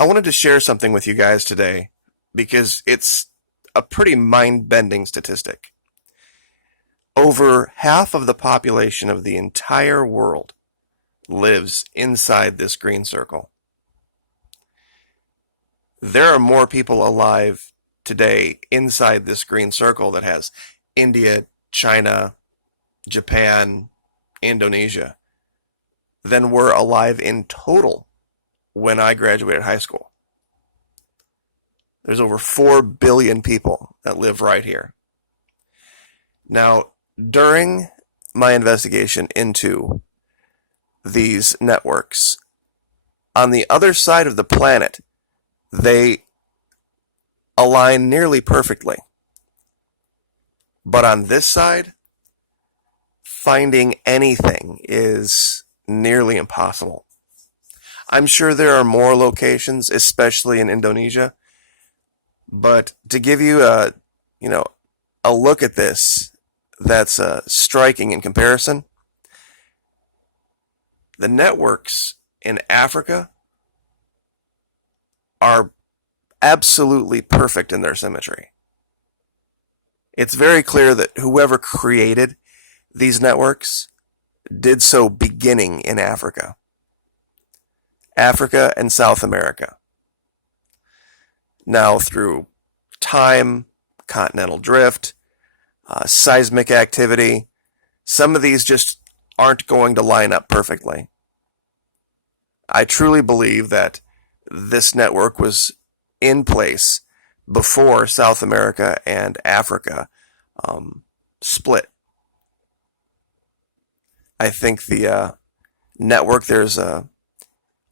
I wanted to share something with you guys today because it's a pretty mind-bending statistic. Over half of the population of the entire world lives inside this green circle. There are more people alive today inside this green circle that has India, China, Japan, Indonesia than were alive in total when I graduated high school. There's over 4 billion people that live right here. Now, during my investigation into these networks, on the other side of the planet, they align nearly perfectly. But on this side, finding anything is nearly impossible. I'm sure there are more locations, especially in Indonesia, but to give you a look at this that's striking in comparison, the networks in Africa are absolutely perfect in their symmetry. It's very clear that whoever created these networks did so beginning in Africa and South America. Now, through time, continental drift, seismic activity, some of these just aren't going to line up perfectly. I truly believe that this network was in place before South America and Africa split. I think the network, there's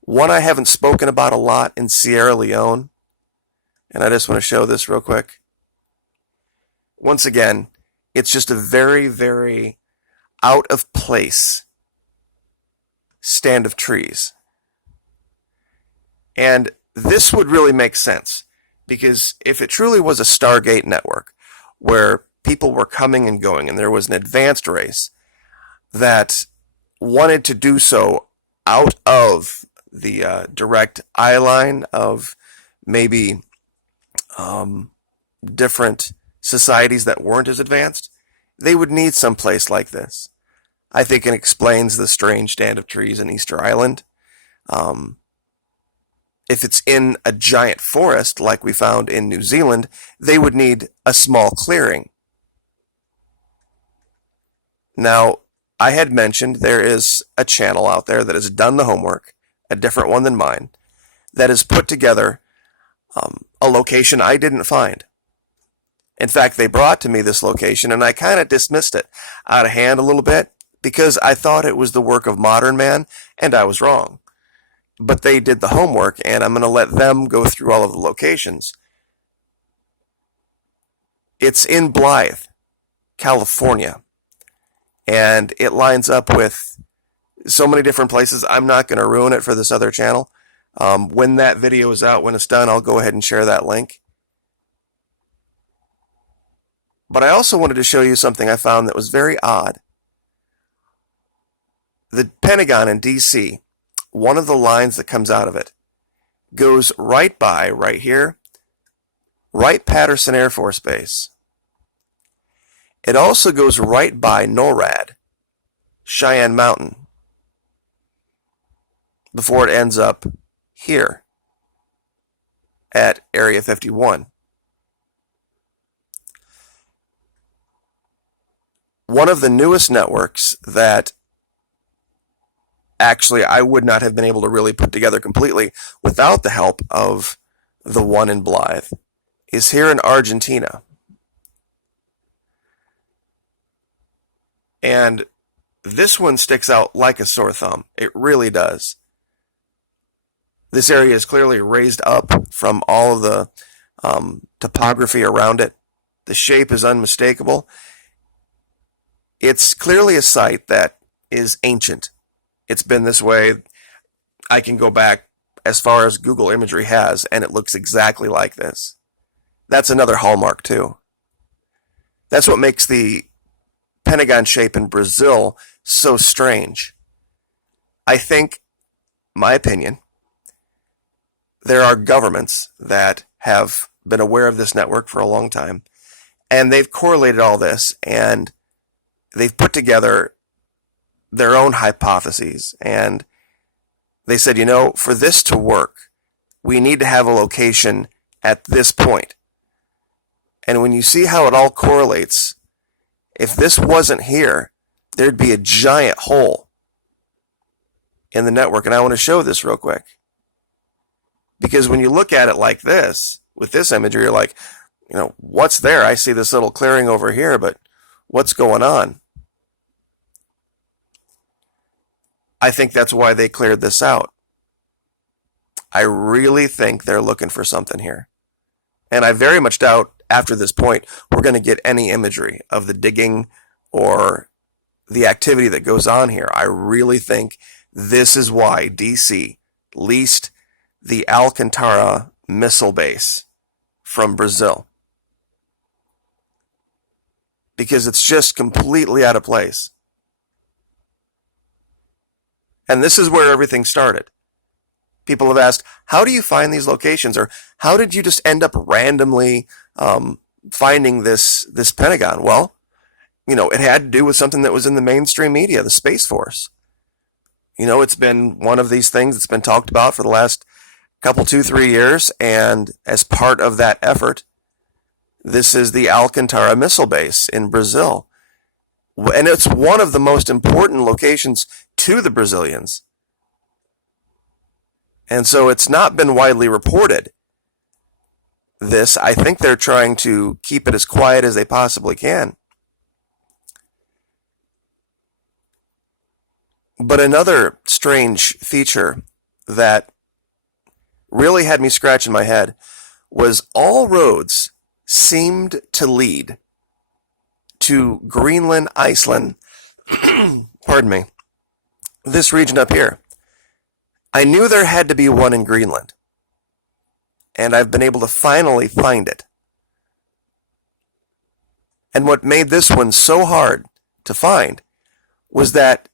one I haven't spoken about a lot in Sierra Leone, and I just want to show this real quick. Once again, it's just a very, very out of place stand of trees. And this would really make sense, because if it truly was a Stargate network where people were coming and going and there was an advanced race that wanted to do so out of the direct eye line of maybe different societies that weren't as advanced, they would need some place like this. I think it explains the strange stand of trees in Easter Island. If it's in a giant forest like we found in New Zealand, they would need a small clearing. Now, I had mentioned there is a channel out there that has done the homework, a different one than mine, that has put together a location I didn't find. In fact, they brought to me this location, and I kind of dismissed it out of hand a little bit because I thought it was the work of modern man, and I was wrong. But they did the homework, and I'm going to let them go through all of the locations. It's in Blythe, California, and it lines up with so many different places. I'm not going to ruin it for this other channel. When that video is out, when it's done, I'll go ahead and share that link. But I also wanted to show you something I found that was very odd. The Pentagon in D.C., one of the lines that comes out of it goes right by, right here, Wright-Patterson Air Force Base. It also goes right by NORAD, Cheyenne Mountain, before it ends up here at Area 51. One of the newest networks that actually I would not have been able to really put together completely without the help of the one in Blythe is here in Argentina. And this one sticks out like a sore thumb. It really does. This area is clearly raised up from all of the topography around it. The shape is unmistakable. It's clearly a site that is ancient. It's been this way. I can go back as far as Google Imagery has, and it looks exactly like this. That's another hallmark, too. That's what makes the Pentagon shape in Brazil so strange. I think, my opinion, there are governments that have been aware of this network for a long time, and they've correlated all this, and they've put together their own hypotheses, and they said, for this to work, we need to have a location at this point. And when you see how it all correlates, if this wasn't here, there'd be a giant hole in the network. And I want to show this real quick. Because when you look at it like this, with this imagery, you're like, what's there? I see this little clearing over here, but what's going on? I think that's why they cleared this out. I really think they're looking for something here. And I very much doubt after this point we're going to get any imagery of the digging or the activity that goes on here. I really think this is why DC leased the Alcantara missile base from Brazil. Because it's just completely out of place. And this is where everything started. People have asked, how do you find these locations? Or how did you just end up randomly finding this Pentagon? Well, it had to do with something that was in the mainstream media, the Space Force. It's been one of these things that's been talked about for the last couple, 2-3 years. And as part of that effort, this is the Alcantara missile base in Brazil. And it's one of the most important locations to the Brazilians. And so it's not been widely reported. I think they're trying to keep it as quiet as they possibly can. But another strange feature that really had me scratching my head was all roads seemed to lead to Greenland, Iceland, pardon me, this region up here. I knew there had to be one in Greenland, and I've been able to finally find it. And what made this one so hard to find was that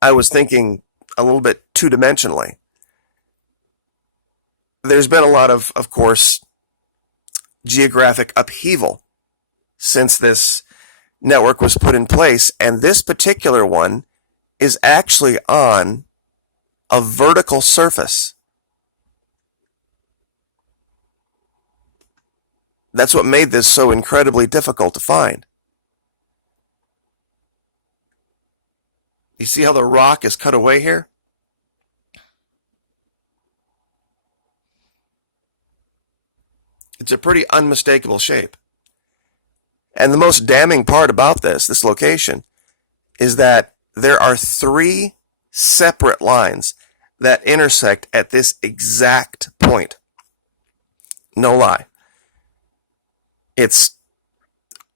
I was thinking a little bit two-dimensionally. There's been a lot of course, geographic upheaval since this network was put in place, and this particular one is actually on a vertical surface. That's what made this so incredibly difficult to find. You see how the rock is cut away here? It's a pretty unmistakable shape. And the most damning part about this location, is that there are 3 separate lines that intersect at this exact point. No lie. It's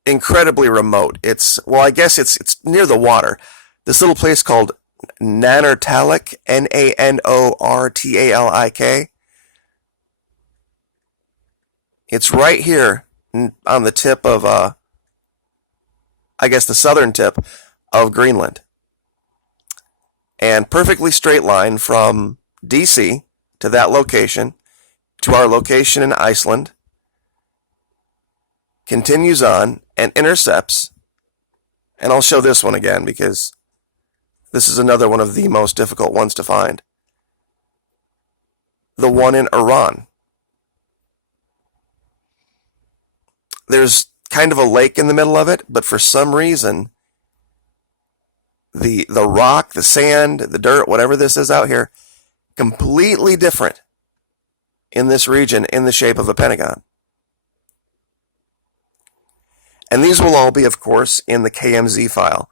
incredibly remote. I guess it's near the water. This little place called Nanortalik, Nanortalik. It's right here on the tip of, the southern tip of Greenland. And perfectly straight line from DC to that location, to our location in Iceland, continues on and intercepts, and I'll show this one again because this is another one of the most difficult ones to find. The one in Iran. There's kind of a lake in the middle of it, but for some reason, the rock, the sand, the dirt, whatever this is out here, completely different in this region in the shape of a pentagon. And these will all be, of course, in the KMZ file.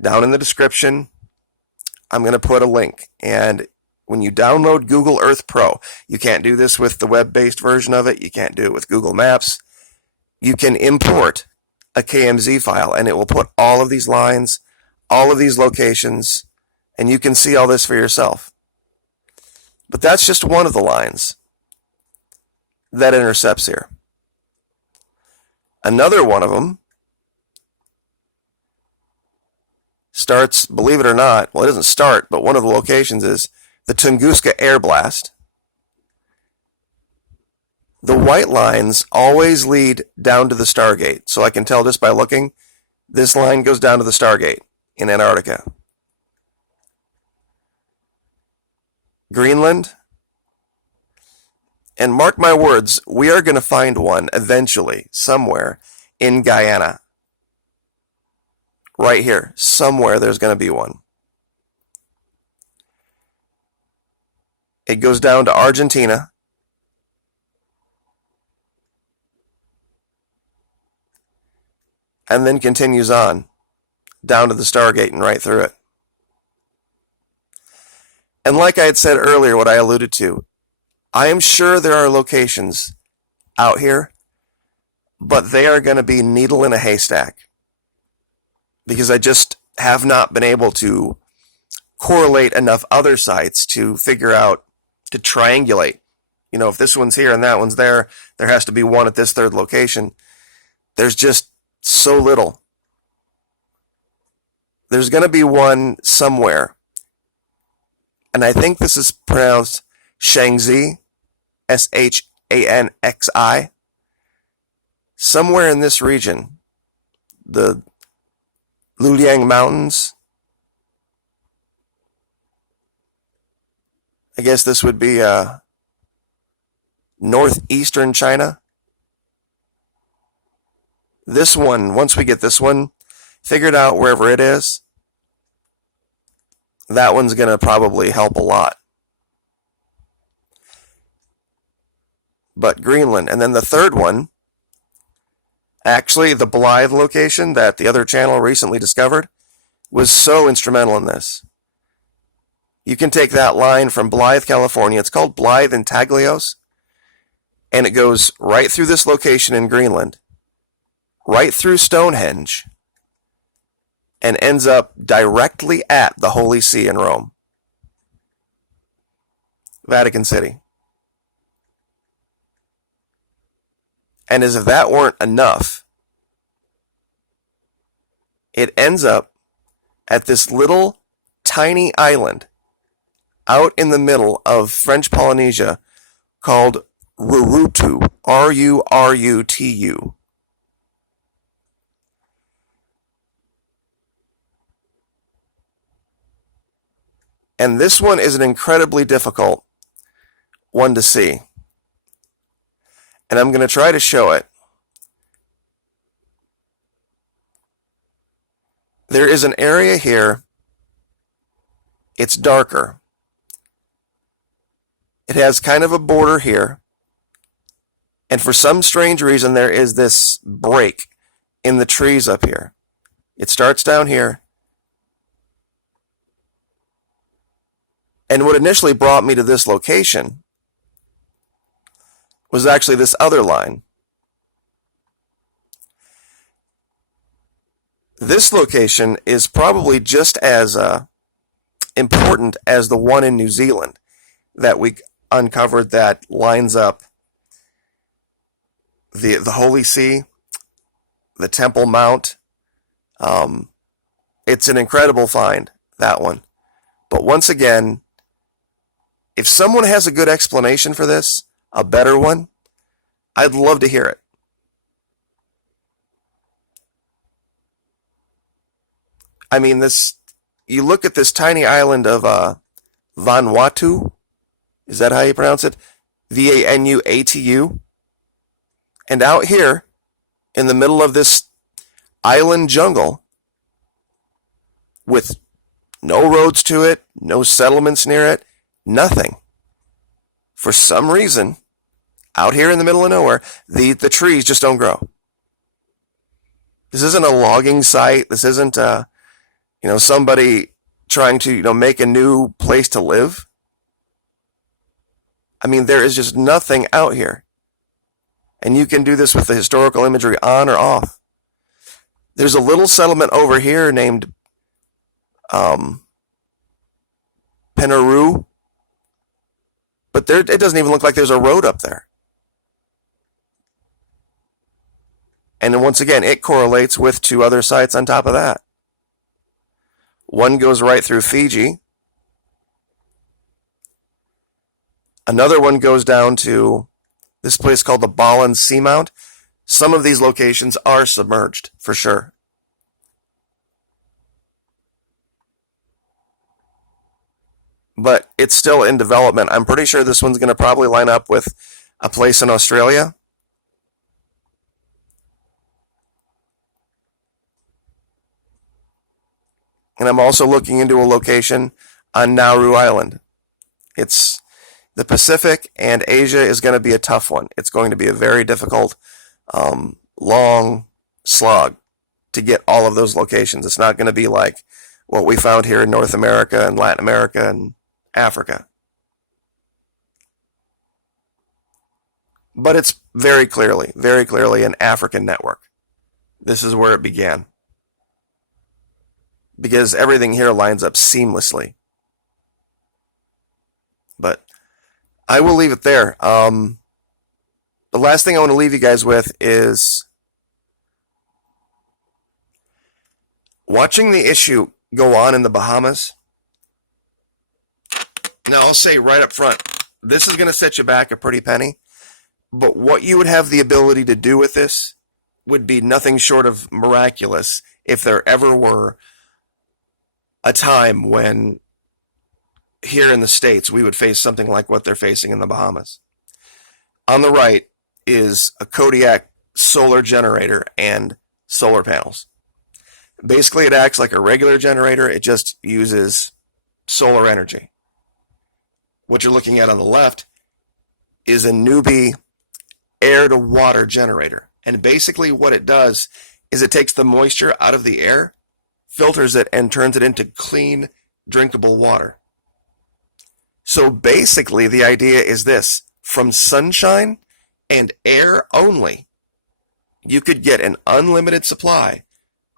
Down in the description, I'm going to put a link. And when you download Google Earth Pro, you can't do this with the web-based version of it. You can't do it with Google Maps. You can import a KMZ file, and it will put all of these lines, all of these locations, and you can see all this for yourself. But that's just one of the lines that intercepts here. Another one of them starts, believe it or not, well, it doesn't start, but one of the locations is the Tunguska Air Blast. The white lines always lead down to the Stargate. So I can tell just by looking, this line goes down to the Stargate in Antarctica. Greenland. And mark my words, we are going to find one eventually, somewhere in Guyana. Right here, somewhere there's going to be one. It goes down to Argentina. And then continues on down to the Stargate and right through it. And like I had said earlier, what I alluded to, I am sure there are locations out here, but they are going to be needle in a haystack. Because I just have not been able to correlate enough other sites to figure out, to triangulate. You know, if this one's here and that one's there, there has to be one at this third location. There's just so little. There's going to be one somewhere. And I think this is pronounced Shanxi, Shanxi. Somewhere in this region, the Luliang Mountains. I guess this would be northeastern China. This one, once we get this one figured out wherever it is, that one's going to probably help a lot. But Greenland. And then the third one, actually the Blythe location that the other channel recently discovered, was so instrumental in this. You can take that line from Blythe, California. It's called Blythe and Taglios. And it goes right through this location in Greenland, right through Stonehenge, and ends up directly at the Holy See in Rome. Vatican City. And as if that weren't enough, it ends up at this little tiny island out in the middle of French Polynesia called Rurutu, Rurutu. And this one is an incredibly difficult one to see. And I'm going to try to show it. There is an area here. It's darker. It has kind of a border here. And for some strange reason, there is this break in the trees up here. It starts down here. And what initially brought me to this location was actually this other line. This location is probably just as important as the one in New Zealand that we uncovered that lines up the Holy See, the Temple Mount. It's an incredible find, that one. But once again, if someone has a good explanation for this, a better one, I'd love to hear it. I mean, you look at this tiny island of Vanuatu. Is that how you pronounce it? Vanuatu. And out here, in the middle of this island jungle, with no roads to it, no settlements near it, nothing. For some reason, out here in the middle of nowhere, the trees just don't grow. This isn't a logging site. This isn't somebody trying to make a new place to live. I mean, there is just nothing out here. And you can do this with the historical imagery on or off. There's a little settlement over here named Penaroo, but it doesn't even look like there's a road up there. And then once again, it correlates with two other sites on top of that. One goes right through Fiji. Another one goes down to This place called the Ballin Seamount. Some of these locations are submerged, for sure. But it's still in development. I'm pretty sure this one's going to probably line up with a place in Australia. And I'm also looking into a location on Nauru Island. It's the Pacific, and Asia is going to be a tough one. It's going to be a very difficult, long slog to get all of those locations. It's not going to be like what we found here in North America and Latin America and Africa. But it's very clearly an African network. This is where it began. Because everything here lines up seamlessly. But I will leave it there. The last thing I want to leave you guys with is watching the issue go on in the Bahamas. Now, I'll say right up front, this is going to set you back a pretty penny. But what you would have the ability to do with this would be nothing short of miraculous if there ever were a time when here in the States we would face something like what they're facing in the Bahamas. On the right is a Kodiak solar generator and solar panels. Basically, it acts like a regular generator. It just uses solar energy. What you're looking at on the left is a newbie air-to-water generator. And basically what it does is it takes the moisture out of the air, filters it, and turns it into clean, drinkable water. So basically the idea is this: from sunshine and air only, you could get an unlimited supply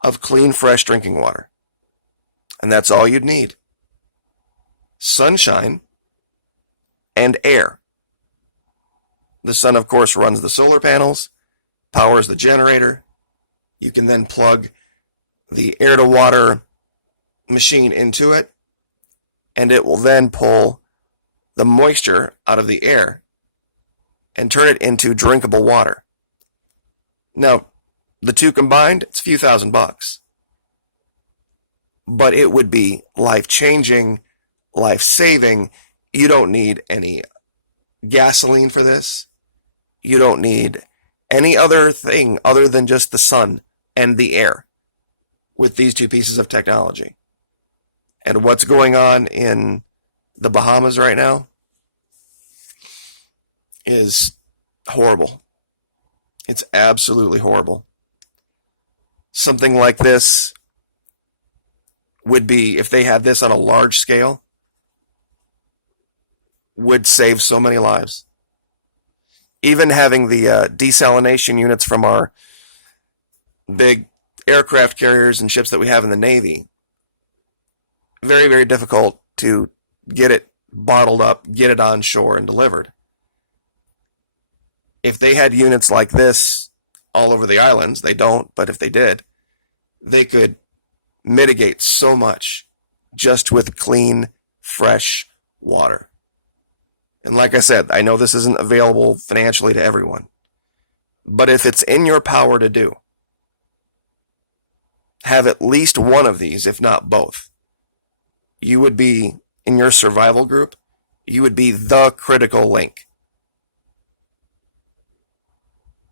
of clean, fresh drinking water. And that's all you'd need. Sunshine and air. The sun, of course, runs the solar panels, powers the generator. You can then plug the air-to-water machine into it, and it will then pull the moisture out of the air and turn it into drinkable water. Now, the two combined, it's a few $1,000. But it would be life-changing, life-saving. You don't need any gasoline for this. You don't need any other thing other than just the sun and the air with these two pieces of technology. And what's going on in the Bahamas right now is horrible. It's absolutely horrible. Something like this would be, if they had this on a large scale, would save so many lives. Even having the desalination units from our big aircraft carriers and ships that we have in the Navy, very, very difficult to get it bottled up, get it on shore and delivered. If they had units like this all over the islands, they don't, but if they did, they could mitigate so much just with clean, fresh water. And like I said, I know this isn't available financially to everyone, but if it's in your power to do, have at least one of these, if not both. You would be, in your survival group, you would be the critical link.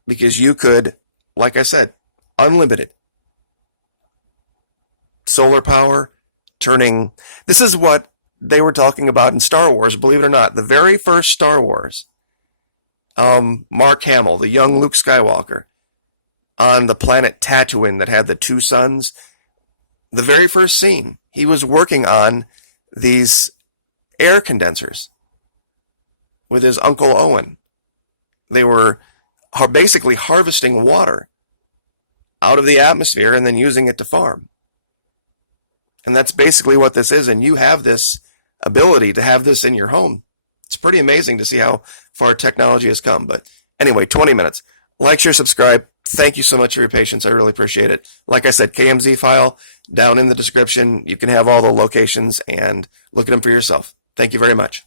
Because you could, like I said, unlimited solar power, turning... This is what they were talking about in Star Wars, believe it or not. The very first Star Wars, Mark Hamill, the young Luke Skywalker, on the planet Tatooine that had the two suns, the very first scene, he was working on these air condensers with his Uncle Owen. They were basically harvesting water out of the atmosphere and then using it to farm. And that's basically what this is, and you have this ability to have this in your home. It's pretty amazing to see how far technology has come. But anyway, 20 minutes. Like, share, subscribe. Thank you so much for your patience. I really appreciate it. Like I said, KMZ file down in the description. You can have all the locations and look at them for yourself. Thank you very much.